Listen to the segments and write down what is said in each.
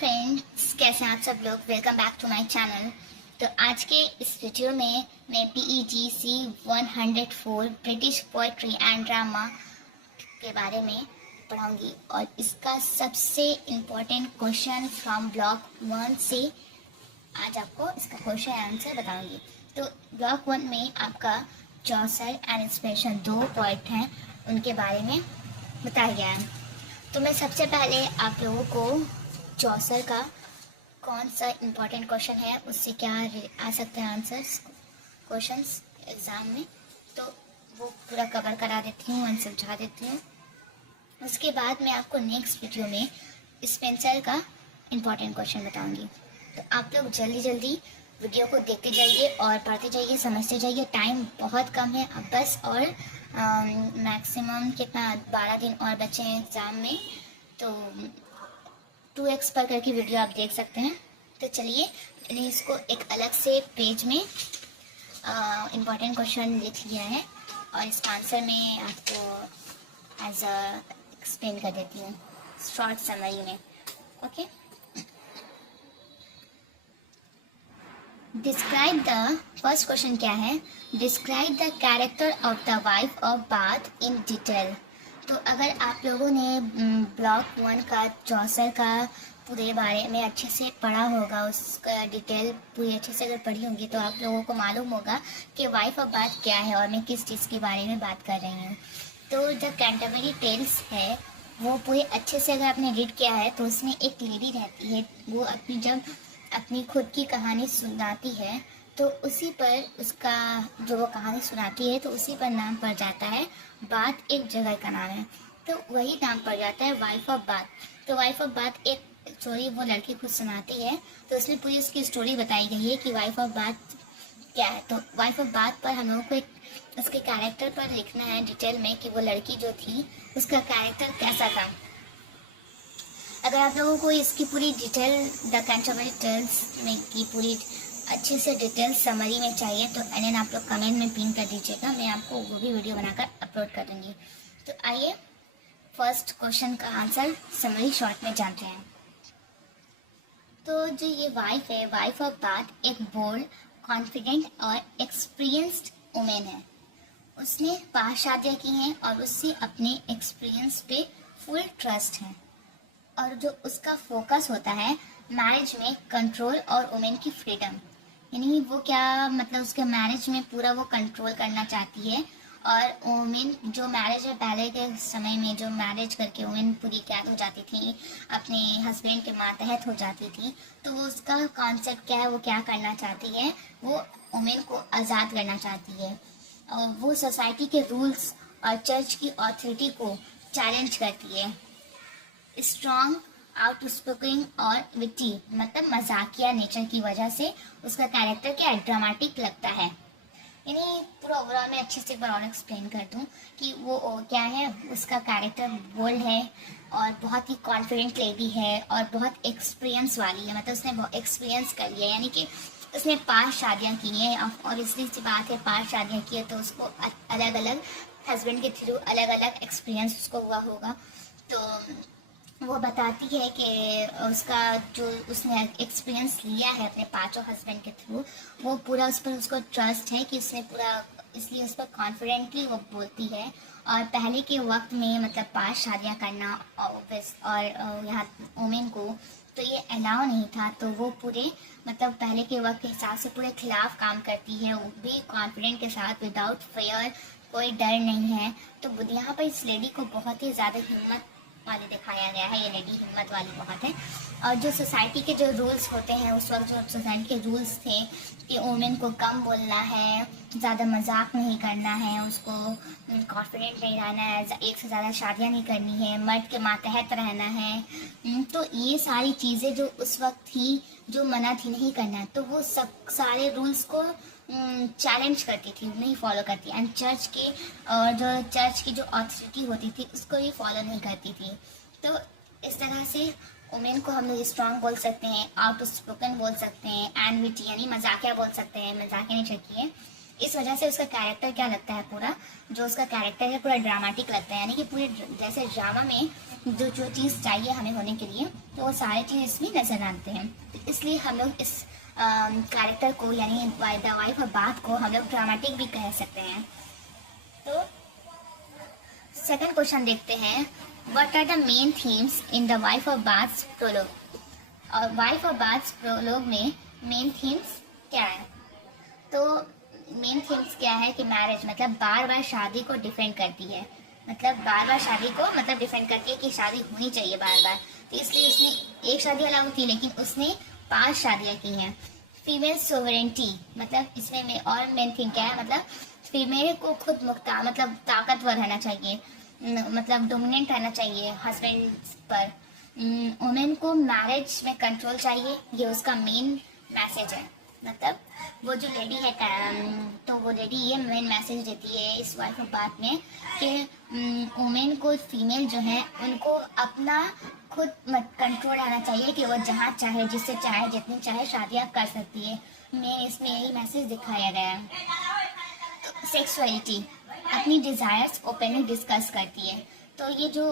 Friends, कैसे हैं आप सब लोग। Welcome back to my channel. तो आज के इस वीडियो में मैं PEGC 104 British poetry and drama के बारे में पढ़ाऊंगी और इसका सबसे इम्पोर्टेंट क्वेश्चन फ्रॉम ब्लॉक 1 से आज आपको इसका क्वेश्चन आंसर बताऊंगी। तो ब्लॉक 1 में आपका चौसर एंड इंस्पिरेशन, दो पोएट हैं, उनके बारे में बताया गया है। तो मैं सबसे पहले आप लोगों को चौसर का कौन सा इम्पोर्टेंट क्वेश्चन है, उससे क्या आ सकते हैं आंसर्स क्वेश्चंस एग्ज़ाम में, तो वो पूरा कवर करा देती हूँ, समझा देती हूँ। उसके बाद मैं आपको नेक्स्ट वीडियो में स्पेंसर का इम्पोर्टेंट क्वेश्चन बताऊँगी। तो आप लोग जल्दी जल्दी वीडियो को देखते जाइए और पढ़ते जाइए, समझते जाइए। टाइम बहुत कम है अब, बस और मैक्सिमम कितना 12 दिन और बचे हैं एग्ज़ाम में, तो 2x पर करके वीडियो आप देख सकते हैं। तो चलिए मैंने इसको एक अलग से पेज में इम्पोर्टेंट क्वेश्चन लिख लिया है और इसका आंसर मैं आपको एज एक्सप्लेन कर देती हूँ शॉर्ट समरी में। Okay, describe the first question क्या है, describe the character of the wife of bath in detail. तो अगर आप लोगों ने ब्लॉक 1 का चौसर का पूरे बारे में अच्छे से पढ़ा होगा, उसका डिटेल पूरी अच्छे से अगर पढ़ी होंगी, तो आप लोगों को मालूम होगा कि वाइफ ऑफ बाथ क्या है और मैं किस चीज़ के बारे में बात कर रही हूँ। तो जो कैंटरबरी टेल्स है वो पूरे अच्छे से अगर आपने रीड किया है, तो उसमें एक लेडी रहती है, वो जब अपनी खुद की कहानी सुनाती है तो उसी पर उसका जो वो कहानी सुनाती है तो उसी पर नाम पड़ जाता है। बात एक जगह का नाम है, तो वही नाम पड़ जाता है वाइफ ऑफ बाथ। तो वाइफ ऑफ बाथ एक स्टोरी वो लड़की खुद सुनाती है, तो उसमें पूरी उसकी स्टोरी बताई गई है कि वाइफ ऑफ बाथ क्या है। तो वाइफ ऑफ बाथ पर हम लोगों को एक उसके कैरेक्टर पर लिखना है डिटेल में कि वो लड़की जो थी उसका कैरेक्टर कैसा था। अगर आप लोगों को इसकी पूरी डिटेल द कैंटरबरी टेल्स में की पूरी अच्छे से डिटेल समरी में चाहिए तो एन आप लोग कमेंट में पिन कर दीजिएगा, मैं आपको वो भी वीडियो बनाकर अपलोड कर दूँगी। तो आइए फर्स्ट क्वेश्चन का आंसर समरी शॉर्ट में जानते हैं। तो जो ये वाइफ है, वाइफ ऑफ बाथ एक बोल्ड, कॉन्फिडेंट और एक्सपीरियंस्ड वुमेन है। उसने 5 शादियाँ की हैं और उससे अपने एक्सपीरियंस पे फुल ट्रस्ट है और जो उसका फोकस होता है मैरिज में कंट्रोल और वुमेन की फ्रीडम, यानी वो क्या मतलब उसके मैरिज में पूरा वो कंट्रोल करना चाहती है। और वुमेन जो मैरिज है, पहले के समय में जो मैरिज करके वुमेन पूरी कैद हो जाती थी, अपने हस्बैंड के मातहत हो जाती थी, तो वो उसका कॉन्सेप्ट क्या है, वो क्या करना चाहती है, वो वुमेन को आज़ाद करना चाहती है। और वो सोसाइटी के रूल्स और चर्च की अथॉरिटी को चैलेंज करती है। स्ट्रॉन्ग, आउटस्पोकन और विटी मतलब मजाकिया नेचर की वजह से उसका कैरेक्टर क्या ड्रामेटिक लगता है। यानी पूरा ओवरऑल मैं अच्छे से एक बार और एक्सप्लेन कर दूं कि वो क्या है, उसका कैरेक्टर बोल्ड है और बहुत ही कॉन्फिडेंट लेडी है और बहुत एक्सपीरियंस वाली है, मतलब उसने बहुत एक्सपीरियंस कर लिया, यानी कि उसने 5 शादियाँ की हैं और इसलिए सी बात है 5 शादियाँ की है तो उसको अलग अलग हस्बैंड के थ्रू अलग अलग एक्सपीरियंस उसको हुआ होगा। तो वो बताती है कि उसका जो उसने एक्सपीरियंस लिया है अपने 5 हस्बैंड के थ्रू, वो पूरा उस पर उसको ट्रस्ट है कि उसने पूरा, इसलिए उस पर कॉन्फिडेंटली वो बोलती है। और पहले के वक्त में मतलब 5 शादियाँ करना और यहाँ वुमेन को तो ये अलाउ नहीं था, तो वो पूरे मतलब पहले के वक्त के हिसाब से पूरे खिलाफ काम करती है, वो भी कॉन्फिडेंट के साथ, विदाउट फेयर, कोई डर नहीं है। तो यहाँ पर इस लेडी को बहुत ही ज़्यादा हिम्मत वाली दिखाया गया है, ये लेडी हिम्मत वाली बहुत है। और जो सोसाइटी के जो रूल्स होते हैं उस वक्त, जो सोसाइटी के रूल्स थे कि वुमेन को कम बोलना है, ज़्यादा मजाक नहीं करना है, उसको कॉन्फिडेंट नहीं रहना है, एक से ज़्यादा शादियाँ नहीं करनी है, मर्द के मातहत रहना है, तो ये सारी चीज़ें जो उस वक्त थी जो मना थी नहीं करना, तो वो सब सारे रूल्स को चैलेंज करती थी, नहीं फॉलो करती। एंड चर्च के और जो चर्च की जो अथॉरिटी होती थी उसको भी फॉलो नहीं करती थी। तो इस तरह से वुमेन को हम लोग स्ट्रॉन्ग बोल सकते हैं, आउटस्पोकन बोल सकते हैं, एंड विटी यानी मजाकिया बोल सकते हैं, मजाकिया नहीं चाहिए। इस वजह से उसका कैरेक्टर क्या लगता है, पूरा जो उसका कैरेक्टर है पूरा ड्रामेटिक लगता है, यानी कि पूरे जैसे ड्रामा में जो जो चीज़ चाहिए हमें होने के लिए, तो वो सारे चीज़ इसमें नजर आते हैं। तो इसलिए हम लोग इस कैरेक्टर को यानी द वाइफ ऑफ बाथ को हम लोग ड्रामेटिक भी कह सकते हैं। तो सेकंड क्वेश्चन देखते हैं, what are the main themes in the wife of Bath prologue. और वाइफ ऑफ बाथ प्रोलोग में मेन थीम्स क्या है? तो मेन थीम्स क्या है कि मैरिज मतलब बार बार शादी को डिफेंड करती है, मतलब बार बार शादी को मतलब डिफेंड करती है कि शादी होनी चाहिए बार बार। तो इसलिए उसने एक शादी अलाउ थी लेकिन उसने 5 शादियाँ की हैं। फीमेल सोवरेंटी मतलब इसमें में और मेन थिंग क्या है, मतलब फीमेल को खुद मुख्तार मतलब ताकतवर रहना चाहिए, मतलब डोमिनेंट रहना चाहिए हस्बैंड पर। वुमेन को मैरिज में कंट्रोल चाहिए, ये उसका मेन मैसेज है। मतलब वो जो लेडी है तो वो लेडी ये मेन मैसेज देती है इस वाइफ ऑफ बाथ में कि वुमेन को, फीमेल जो है उनको अपना खुद कंट्रोल रहना चाहिए कि वो जहाँ चाहे, जिससे चाहे, जितनी चाहे शादियाँ कर सकती है। मैं इसमें यही मैसेज दिखाया गया है। तो सेक्सुअलिटी, अपनी डिज़ायर्स ओपनली डिस्कस करती है। तो ये जो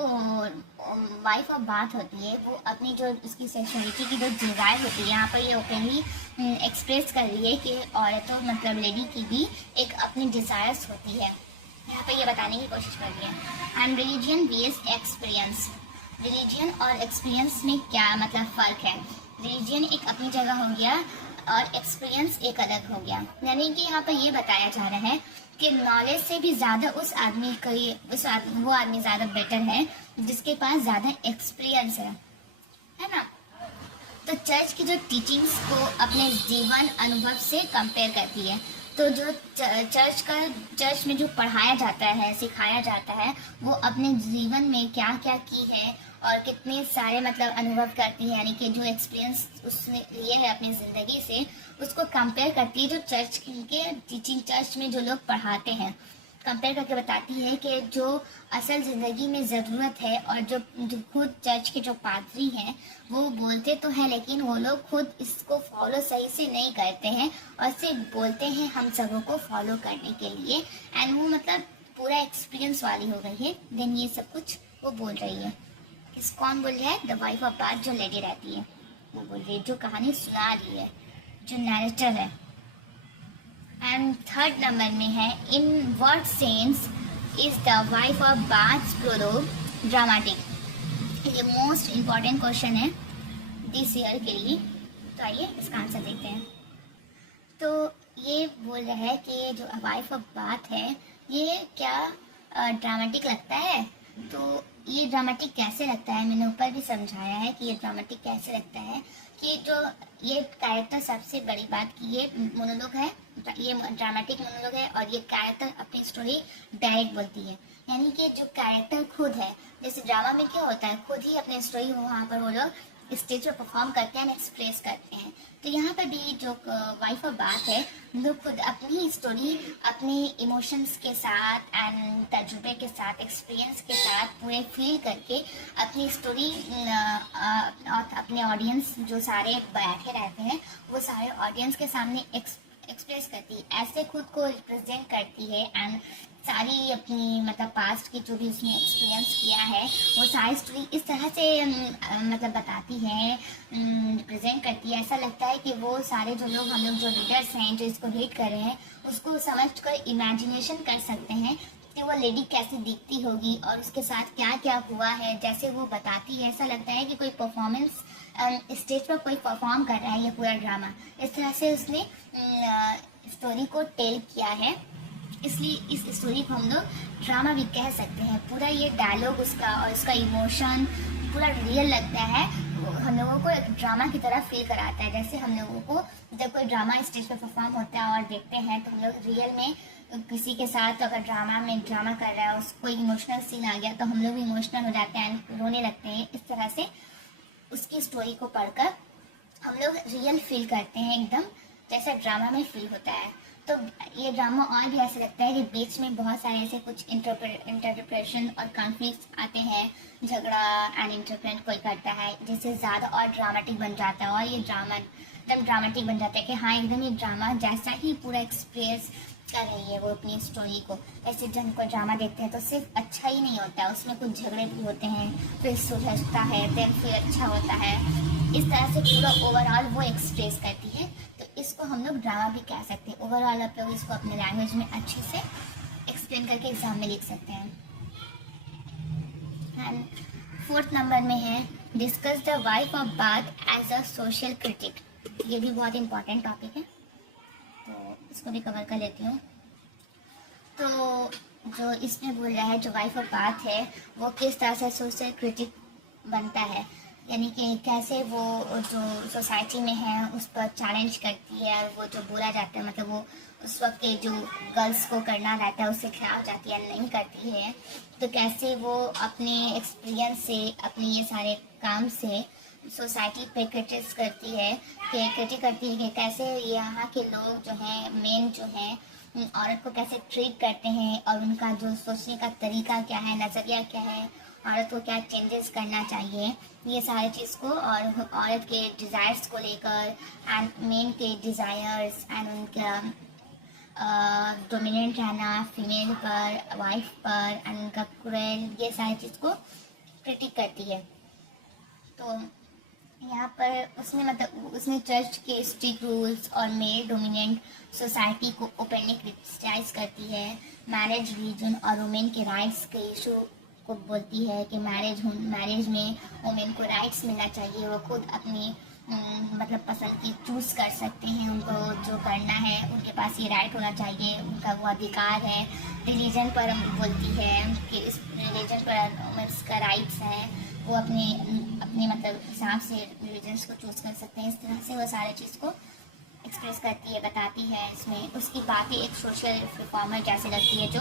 वाइफ ऑफ बाथ होती है वो अपनी जो उसकी सेक्सुअलिटी की जो डिज़ायर होती है यहाँ पर ये ओपनली एक्सप्रेस कर रही है कि औरतों मतलब लेडी की भी एक अपनी डिज़ायर्स होती है, यहाँ पर ये बताने की कोशिश कर रही है। And religion based experience, religion और एक्सपीरियंस में क्या मतलब फ़र्क है? रिलीजन एक अपनी जगह हो गया और एक्सपीरियंस एक अलग हो गया, यानी कि यहाँ पर ये बताया जा रहा है कि नॉलेज से भी ज़्यादा वो आदमी ज़्यादा बेटर है जिसके पास ज़्यादा एक्सपीरियंस है ना। तो चर्च की जो टीचिंग्स को अपने जीवन अनुभव से कंपेयर करती है। तो जो चर्च में जो पढ़ाया जाता है, सिखाया जाता है, वो अपने जीवन में क्या क्या की है और कितने सारे मतलब अनुभव करती है, यानी कि जो एक्सपीरियंस उसने लिए है अपनी ज़िंदगी से उसको कंपेयर करती है। जो चर्च के टीचिंग, चर्च में जो लोग पढ़ाते हैं, कंपेयर करके बताती है कि जो असल ज़िंदगी में ज़रूरत है और जो खुद चर्च के जो पादरी हैं वो बोलते तो हैं लेकिन वो लोग खुद इसको फॉलो सही से नहीं करते हैं और सिर्फ बोलते हैं हम सबों को फॉलो करने के लिए। एंड वो मतलब पूरा एक्सपीरियंस वाली हो गई है। देन ये सब कुछ वो बोल रही है। कौन बोल रहा है? द वाइफ ऑफ बाथ जो लेडी रहती है वो बोल रही है, जो कहानी सुना रही है, जो नैरेटर है। एंड थर्ड नंबर में है, in what sense is the wife of Bath prologue dramatic. ये मोस्ट इम्पॉर्टेंट क्वेश्चन है दिस ईयर के लिए। तो आइए इसका आंसर देखते हैं। तो ये बोल रहा है कि ये जो वाइफ ऑफ बाथ है ये क्या ड्रामेटिक लगता है? तो ये ड्रामेटिक कैसे लगता है, मैंने ऊपर भी समझाया है कि ये ड्रामेटिक कैसे लगता है कि जो ये कैरेक्टर, सबसे बड़ी बात कि ये मोनोलॉग है, ये ड्रामेटिक मोनोलॉग है और ये कैरेक्टर अपनी स्टोरी डायरेक्ट बोलती है। यानी कि जो कैरेक्टर खुद है, जैसे ड्रामा में क्या होता है, खुद ही अपनी स्टोरी वहाँ पर वो लोग स्टेज पर परफॉर्म करते हैं, एक्सप्रेस करते हैं। तो यहाँ पर भी जो वाइफ ऑफ बाथ है वो खुद अपनी स्टोरी अपने इमोशंस के साथ एंड तजुर्बे के साथ, एक्सपीरियंस के साथ पूरे फील करके अपनी स्टोरी अपने ऑडियंस जो सारे बैठे रहते हैं वो सारे ऑडियंस के सामने एक्सप्रेस करती है, ऐसे खुद को रिप्रेजेंट करती है। एंड सारी अपनी मतलब पास्ट की जो भी उसने एक्सपीरियंस किया है वो सारी स्टोरी इस तरह से मतलब बताती है, रिप्रेजेंट करती है। ऐसा लगता है कि वो सारे जो लोग, हम लोग जो रीडर्स हैं जो इसको रीड कर रहे हैं, उसको समझ कर इमेजिनेशन कर सकते हैं कि वो लेडी कैसे दिखती होगी और उसके साथ क्या क्या हुआ है। जैसे वो बताती है ऐसा लगता है कि कोई परफॉर्मेंस स्टेज पर कोई परफॉर्म कर रहा है, ये पूरा ड्रामा इस तरह से उसने स्टोरी को टेल किया है। इसलिए इस स्टोरी को हम लोग ड्रामा भी कह सकते हैं। पूरा ये डायलॉग उसका और उसका इमोशन पूरा रियल लगता है, हम लोगों को एक ड्रामा की तरह फील कराता है। जैसे हम लोगों को जब कोई ड्रामा स्टेज पर परफॉर्म होता है और देखते हैं तो हम लोग रियल में किसी के साथ अगर ड्रामा में ड्रामा कर रहा है, उसको इमोशनल सीन आ गया तो हम लोग इमोशनल हो जाते हैं, रोने लगते हैं। इस तरह से उसकी स्टोरी को पढ़कर हम लोग रियल फील करते हैं, एकदम जैसा ड्रामा में फील होता है। तो ये ड्रामा और भी ऐसा लगता है कि बीच में बहुत सारे ऐसे कुछ इंटरप्रिटेशन और कॉन्फ्लिक्ट आते हैं, झगड़ा एंड इंटरप्रेट कोई करता है, जिससे ज़्यादा और ड्रामेटिक बन जाता है और ये ड्रामा एकदम ड्रामेटिक बन जाता है कि हाँ एकदम ये ड्रामा जैसा ही पूरा एक्सप्रेस कर रही है वो अपनी स्टोरी को। ऐसे जन को ड्रामा देखते हैं तो सिर्फ अच्छा ही नहीं होता है, उसमें कुछ झगड़े भी होते हैं, फिर सुलझता है, फिर अच्छा होता है। इस तरह से पूरा ओवरऑल वो एक्सप्रेस करती है, तो इसको हम लोग ड्रामा भी कह सकते हैं। ओवरऑल आप लोग इसको अपने लैंग्वेज में अच्छे से एक्सप्लेन करके एग्जाम में लिख सकते हैं। एंड 4th नंबर में है discuss the wife of Bath as a social critic. ये भी बहुत इंपॉर्टेंट टॉपिक है, तो इसको भी कवर कर लेती हूँ। तो जो इसमें बोल रहा है, जो वाइफ ऑफ बाथ है वो किस तरह से सोशल क्रिटिक बनता है, यानी कि कैसे वो जो सोसाइटी में है उस पर चैलेंज करती है, और वो जो बोला जाता है मतलब वो उस वक्त के जो गर्ल्स को करना रहता है उससे खिलाफ जाती है, नहीं करती है, तो कैसे वो अपने एक्सपीरियंस से, अपने ये सारे काम से सोसाइटी पे क्रिटिस करती है, क्रिटिक करती है कि कैसे यहाँ के लोग जो हैं, मेन जो हैं, औरत को कैसे ट्रीट करते हैं, और उनका जो सोचने का तरीका क्या है, नज़रिया क्या है, औरत को क्या चेंजेस करना चाहिए, ये सारे चीज़ को, और औरत के डिज़ायर्स को लेकर, एंड मेन के डिज़ायर्स, एंड उनका डोमिनेंट रहना फीमेल पर, वाइफ पर, एंड उनका क्रूएल, ये सारी चीज़ को क्रिटिक करती है। तो यहाँ पर उसने मतलब उसने चर्च के स्ट्रिक्ट रूल्स और मेल डोमिनेंट सोसाइटी को ओपनली क्रिटिसाइज करती है। मैरिज रिलीजन और वुमेन के राइट्स के इशू को बोलती है कि मैरिज में वुमेन को राइट्स मिलना चाहिए, वो खुद अपनी मतलब पसंद की चूज़ कर सकते हैं, उनको जो करना है उनके पास ये राइट होना चाहिए, उनका वो अधिकार है। रिलीजन पर बोलती है कि इस रिलीजन पर वुमेन्स का राइट्स है, वो अपने अपने मतलब हिसाब से रिलीजन्स को चूज़ कर सकते हैं। इस तरह से वो सारे चीज़ को एक्सप्रेस करती है, बताती है। इसमें उसकी बातें एक सोशल रिफॉर्मर जैसे लगती है जो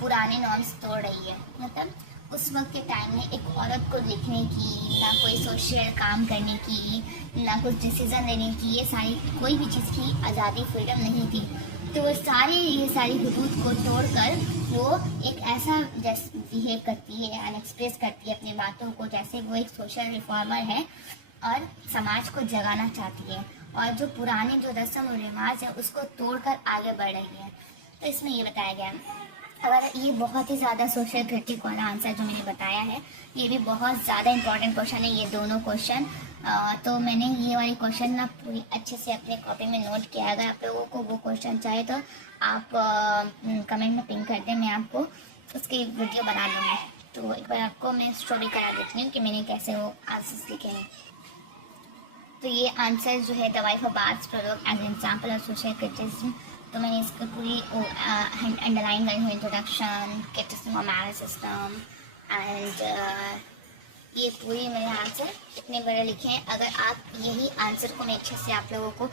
पुराने नॉर्म्स तोड़ रही है। मतलब उस वक्त के टाइम में एक औरत को लिखने की, ना कोई सोशल काम करने की, ना कुछ डिसीज़न लेने की, ये सारी कोई भी चीज़ की आज़ादी, फ्रीडम नहीं थी। तो वो ये सारी हदूद को तोड़कर वो एक ऐसा जैसे बिहेव करती है एंड एक्सप्रेस करती है अपनी बातों को, जैसे वो एक सोशल रिफॉर्मर है और समाज को जगाना चाहती है, और जो पुराने जो रस्म और रिवाज है उसको तोड़कर आगे बढ़ रही है। तो इसमें ये बताया गया है। अगर ये बहुत ही ज़्यादा सोशल क्रिटिक वाला आंसर जो मैंने बताया है, ये भी बहुत ज़्यादा इंपॉर्टेंट क्वेश्चन है, ये दोनों क्वेश्चन। तो मैंने ये वाली क्वेश्चन ना पूरी अच्छे से अपने कॉपी में नोट किया। अगर आप लोगों को वो क्वेश्चन चाहिए तो आप कमेंट में पिन कर दें, मैं आपको उसकी वीडियो बना दूँगी। तो एक बार आपको मैं स्टोरी करा देती हूँ कि मैंने कैसे वो आंसर्स लिखे हैं। तो ये आंसर जो है, the wife of Bath product as example of social criticism, तो मैंने इसको पूरी अंडरलाइन करी हुई, introduction, criticism of marriage system, and ये पूरी मेरे आंसर इतने बड़े लिखे हैं। अगर आप यही आंसर को मैं अच्छे से आप लोगों को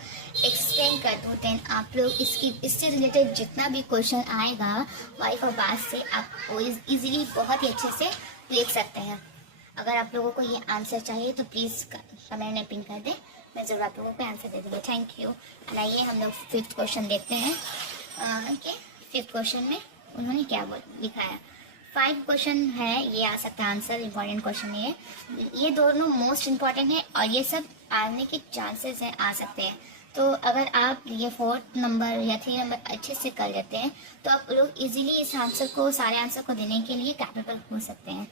एक्सप्लेन कर दूँ, दैन आप लोग इससे रिलेटेड जितना भी क्वेश्चन आएगा वाइफ ऑफ बाथ से, आप इजीली बहुत ही अच्छे से लिख सकते हैं। अगर आप लोगों को ये आंसर चाहिए तो प्लीज़ कमेंट में पिन कर दें, मैं ज़रूर आप लोगों को आंसर दे दूँगी। Thank you. आइए हम लोग 5th क्वेश्चन देखते हैं। ओके, 5th क्वेश्चन में उन्होंने क्या लिखा है। 5 क्वेश्चन है, ये आ सकता है आंसर, इंपॉर्टेंट क्वेश्चन है ये दोनों मोस्ट इम्पॉर्टेंट है, और ये सब आने के चांसेस हैं, आ सकते हैं। तो अगर आप ये 4th नंबर या 3 नंबर अच्छे से कर लेते हैं तो आप लोग इजीली इस आंसर को, सारे आंसर को देने के लिए कैपेबल हो सकते हैं।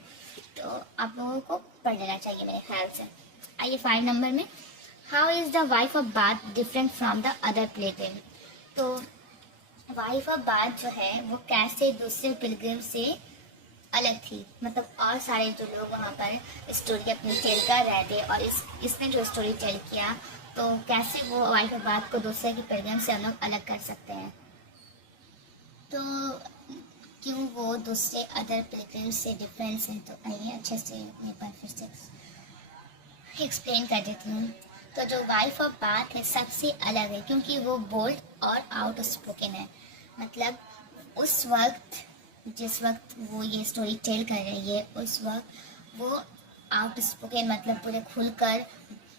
तो आप लोगों को पढ़ लेना चाहिए मेरे ख्याल से। आइए 5 नंबर में, how is the wife of bath different from the other Pilgrim. तो वाइफ ऑफ बाथ जो है वो कैसे दूसरे पिलग्रिम से अलग थी, मतलब और सारे जो लोग वहाँ पर स्टोरी अपनी टेल कर रहे थे, और इसने जो स्टोरी टेल किया, तो कैसे वो वाइफ ऑफ बाथ को दूसरे के पिलग्रिम से हम लोग अलग कर सकते हैं। तो क्यों वो दूसरे अदर पिलग्रिम से डिफरेंस है, तो आइए अच्छे से एक बार फिर से एक्सप्लेन कर देती हूँ। तो जो वाइफ ऑफ बाथ है सबसे अलग है क्योंकि वो बोल्ड और आउट स्पोकन है। मतलब उस वक्त, जिस वक्त वो ये स्टोरी टेल कर रही है, उस वक्त वो आउट स्पोकन मतलब पूरे खुलकर,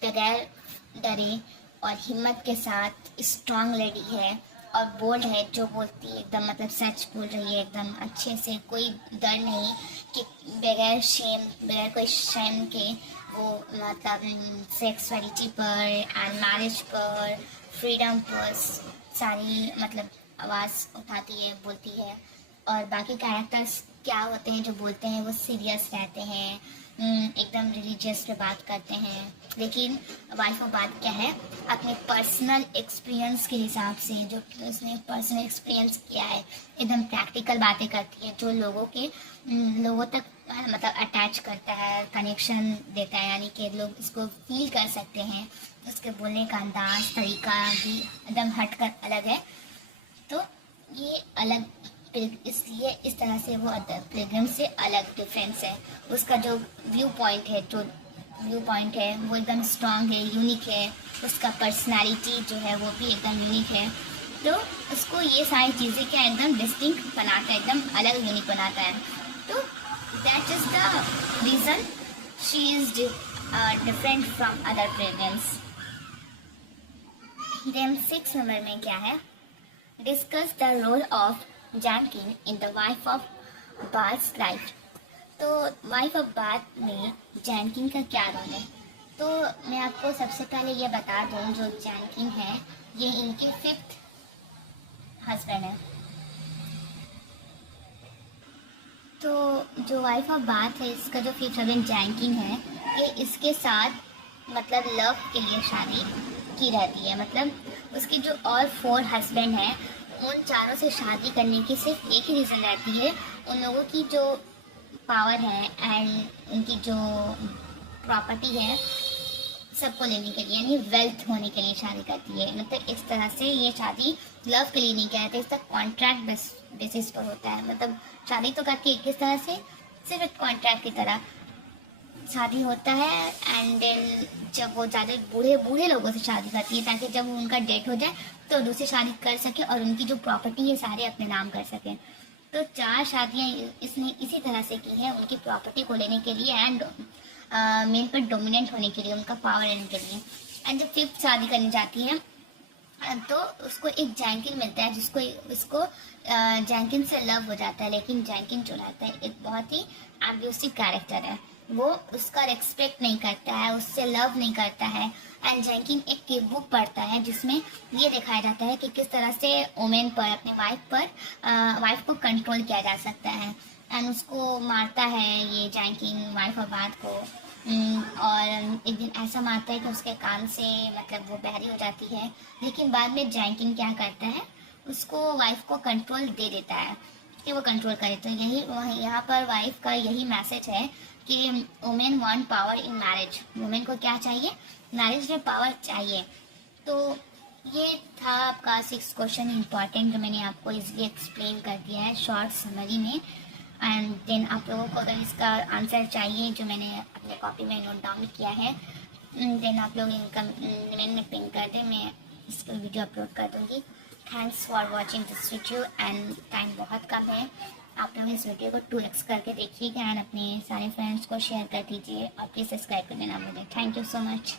बगैर डरे और हिम्मत के साथ स्ट्रॉन्ग लेडी है, और बोल्ड है, जो बोलती है एकदम मतलब सच बोल रही है एकदम अच्छे से, कोई डर नहीं, कि बगैर कोई शेम के वो मतलब सेक्सुअलिटी पर एंड मैरिज पर, फ्रीडम पर, सारी मतलब आवाज़ उठाती है, बोलती है। और बाकी कैरेक्टर्स क्या होते हैं जो बोलते हैं, वो सीरियस रहते हैं, एकदम रिलीजियस पे बात करते हैं। लेकिन वाइफ ऑफ बात क्या है, अपने पर्सनल एक्सपीरियंस के हिसाब से, जो उसने पर्सनल एक्सपीरियंस किया है, एकदम प्रैक्टिकल बातें करती है, जो लोगों तक मतलब अटैच करता है, कनेक्शन देता है, यानी कि लोग इसको फील कर सकते हैं। उसके बोलने का अंदाज, तरीका भी एकदम हटकर अलग है। तो ये अलग इसलिए इस तरह से वो अदर पिलग्रिम से अलग डिफरेंस है। उसका जो व्यू पॉइंट है वो एकदम स्ट्रांग है, यूनिक है। उसका पर्सनालिटी जो है वो भी एकदम यूनिक है। तो उसको ये सारी चीज़ें क्या एकदम डिस्टिंक्ट बनाता है, एकदम अलग यूनिक बनाता है। तो that is the reason she is different from other pilgrims. Then 6 number में क्या है, discuss the role of Jankin in the wife of Bath's life. तो वाइफ ऑफ बाथ में जानकी का क्या रोल है? तो मैं आपको सबसे पहले ये बता दूं, जो जानकी है ये इनके 5th हस्बैंड है। तो जो वाइफ ऑफ बाथ है, इसका जो 5th हस्बैंड जानकी है, ये इसके साथ मतलब लव के लिए शादी की रहती है। मतलब उसकी जो और 4 हस्बैंड हैं, उन चारों से शादी करने की सिर्फ एक ही रीज़न रहती है, उन लोगों की जो पावर है एंड उनकी जो प्रॉपर्टी है सबको लेने के लिए, यानी वेल्थ होने के लिए शादी करती है। मतलब इस तरह से ये शादी लव के लिए नहीं कहते, इसका कॉन्ट्रैक्ट बेसिस पर होता है। मतलब शादी तो करती है किस तरह से, सिर्फ एक कॉन्ट्रैक्ट की तरह शादी होता है। एंड देन जब वो ज़्यादा बूढ़े लोगों से शादी करती है, ताकि जब उनका डेथ हो जाए तो दूसरी शादी कर सके और उनकी जो प्रॉपर्टी है सारे अपने नाम कर सकें। तो 4 शादियाँ इसने इसी तरह से की है, उनकी प्रॉपर्टी को लेने के लिए एंड मेन पर डोमिनेंट होने के लिए, उनका पावर लेने के लिए। एंड जब 5th शादी करनी जाती है तो उसको एक जैंकिन मिलता है, इसको जैंकिन से लव हो जाता है। लेकिन जैंकिन जो रहता है एक बहुत ही एब्यूसिव कैरेक्टर है, वो उसका रिस्पेक्ट नहीं करता है, उससे लव नहीं करता है। एंड जैंकिन एक बुक पढ़ता है जिसमें ये दिखाया जाता है कि किस तरह से वोमेन पर, अपने वाइफ को कंट्रोल किया जा सकता है। एंड उसको मारता है ये जैंकिन वाइफ और बात को। और एक दिन ऐसा मारता है कि उसके कान से मतलब वो बहरी हो जाती है। लेकिन बाद में जैंकिन क्या करता है, उसको वाइफ को कंट्रोल दे देता है कि वो कंट्रोल करे। तो यहाँ पर वाइफ का यही मैसेज है कि women want power in marriage. Women को क्या चाहिए, मैरिज में पावर चाहिए। तो ये था आपका 6 क्वेश्चन इम्पॉर्टेंट, जो मैंने आपको इजीली एक्सप्लेन कर दिया है शॉर्ट समरी में। एंड देन आप लोगों को अगर इसका आंसर चाहिए, जो मैंने अपने कॉपी में नोट डाउन किया है, देन आप लोग इनका में पिन कर दें, मैं इसका वीडियो अपलोड कर दूँगी। Thanks for watching this video. And time बहुत कम है, आप लोग इस वीडियो को 2x करके देखिएगा एंड अपने सारे फ्रेंड्स को शेयर कर दीजिए और प्लीज़ सब्सक्राइब कर देना मुझे। Thank you so much.